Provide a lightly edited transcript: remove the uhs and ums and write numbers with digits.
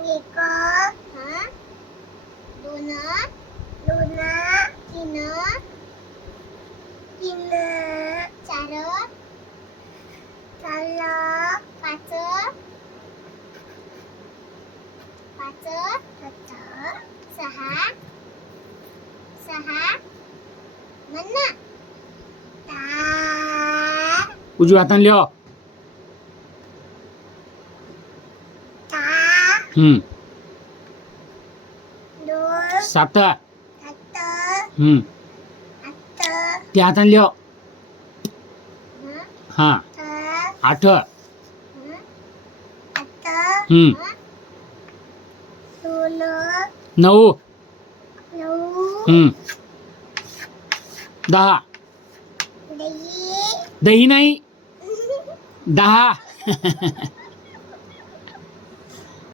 एक हा दोन दोन तीन तीन चार चार पाच पाच सहा सहा म्हणा उजव्या हाताने लिहा. दोन 7 सात त्या हाताने लिहा. हा आठ 8 आठ दोन 9 नऊ 10 दही दही नाही 10